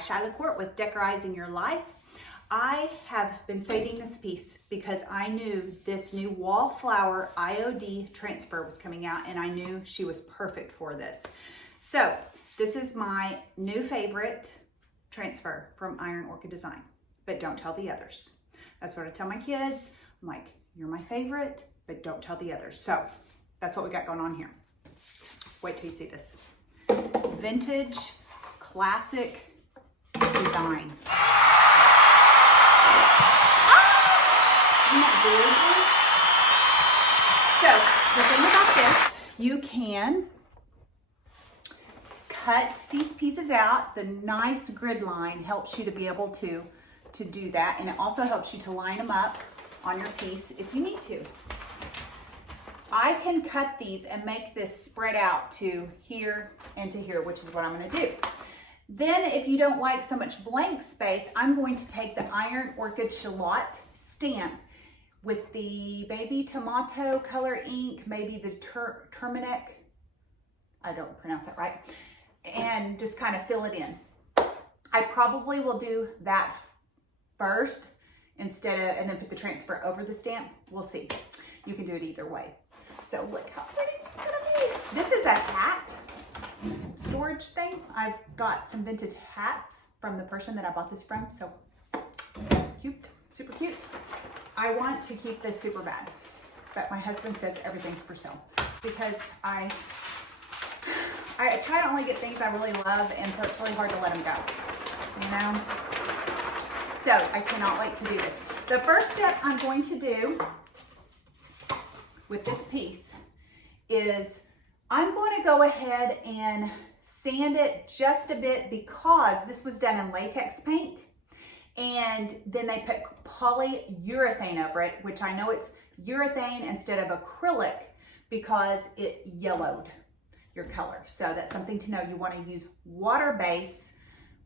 Shyla Court with Decorizing Your Life. I have been saving this piece because I knew this new Wallflower IOD transfer was coming out and I knew she was perfect for this. So this is my new favorite transfer from Iron Orchid Design, but don't tell the others. That's what I tell my kids. I'm like, you're my favorite, but don't tell the others. So that's what we got going on here. Wait till you see this. Vintage, classic design. Isn't that gorgeous? So the thing about this, you can cut these pieces out. The nice grid line helps you to be able to do that, and it also helps you to line them up on your piece if you need to. I can cut these and make this spread out to here and to here, which is what I'm going to do. Then if you don't like so much blank space, I'm going to take the Iron Orchid Shallot stamp with the baby tomato color ink, maybe the Terminec, I don't pronounce that right, and just kind of fill it in. I probably will do that first and then put the transfer over the stamp. We'll see. You can do it either way. So look how pretty it's gonna be. This is a hat storage thing. I've got some vintage hats from the person that I bought this from, so cute, super cute. I want to keep this super bad, but my husband says everything's for sale because I try to only get things I really love, and so it's really hard to let them go, you know? So I cannot wait to do this. The first step I'm going to do with this piece is I'm going to go ahead and sand it just a bit because this was done in latex paint, and then they put polyurethane over it, which I know it's urethane instead of acrylic because it yellowed your color. So that's something to know. You want to use water-based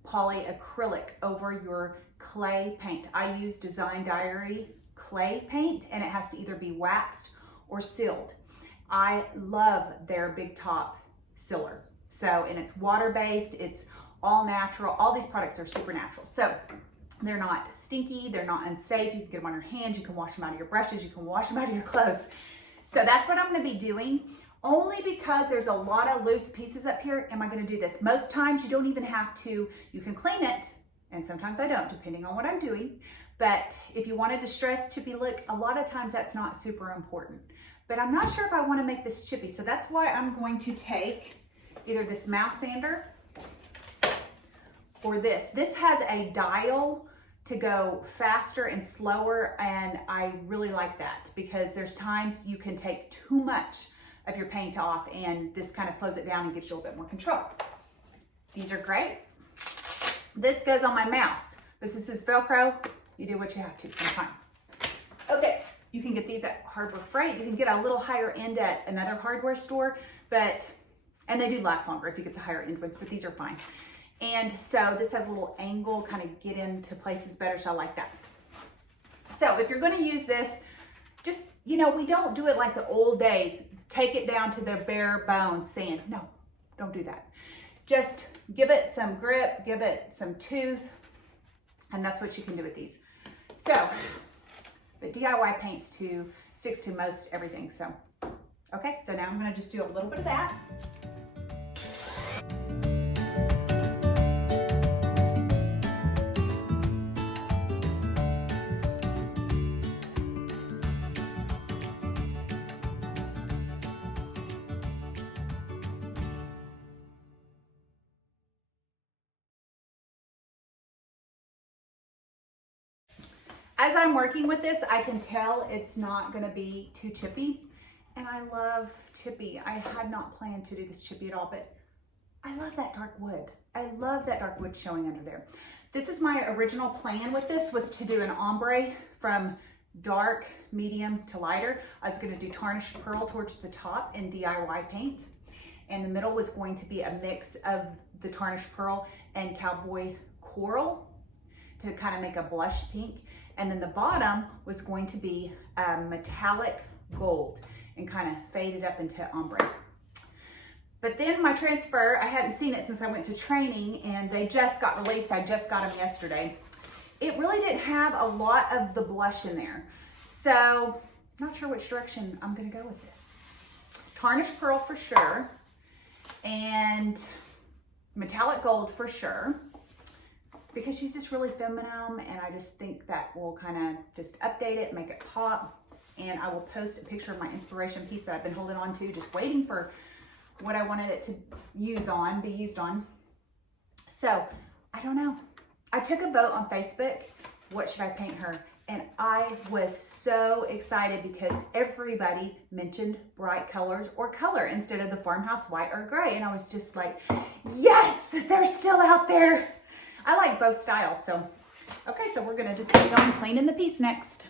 polyacrylic over your clay paint. I use Design Diary clay paint, and it has to either be waxed or sealed. I love their Big Top sealer. So, and it's water-based, it's all natural. All these products are super natural. So they're not stinky, they're not unsafe. You can get them on your hands, you can wash them out of your brushes, you can wash them out of your clothes. So that's what I'm gonna be doing. Only because there's a lot of loose pieces up here am I gonna do this. Most times you don't even have to, you can clean it, and sometimes I don't, depending on what I'm doing. But if you want a distressed chippy look, a lot of times that's not super important. But I'm not sure if I want to make this chippy, so that's why I'm going to take either this mouse sander or this. This has a dial to go faster and slower, and I really like that because there's times you can take too much of your paint off, and this kind of slows it down and gives you a little bit more control. These are great. This goes on my mouse. This is Velcro. You do what you have to sometimes. Okay, you can get these at Harbor Freight. You can get a little higher end at another hardware store, and they do last longer if you get the higher end ones, but these are fine. And so this has a little angle, kind of get into places better, so I like that. So if you're gonna use this, just, you know, we don't do it like the old days, take it down to the bare bones sand. No, don't do that. Just give it some grip, give it some tooth, and that's what you can do with these. So, the DIY paints sticks to most everything. So, okay, so now I'm gonna just do a little bit of that. As I'm working with this, I can tell it's not gonna be too chippy, and I love chippy. I had not planned to do this chippy at all, but I love that dark wood. I love that dark wood showing under there. This is my original plan with this, was to do an ombre from dark, medium to lighter. I was gonna do tarnished pearl towards the top in DIY paint, and the middle was going to be a mix of the tarnished pearl and cowboy coral to kind of make a blush pink. And then the bottom was going to be metallic gold and kind of fade it up into ombre. But then my transfer, I hadn't seen it since I went to training, and they just got released. I just got them yesterday. It really didn't have a lot of the blush in there. So, not sure which direction I'm gonna go with this. Tarnished Pearl for sure, and Metallic Gold for sure, because she's just really feminine, and I just think that will kind of just update it, make it pop. And I will post a picture of my inspiration piece that I've been holding on to, just waiting for what I wanted it to be used on. So, I don't know. I took a vote on Facebook, what should I paint her? And I was so excited because everybody mentioned bright colors or color instead of the farmhouse white or gray. And I was just like, yes, they're still out there. I like both styles. So, okay, so we're gonna just get on cleaning the piece next.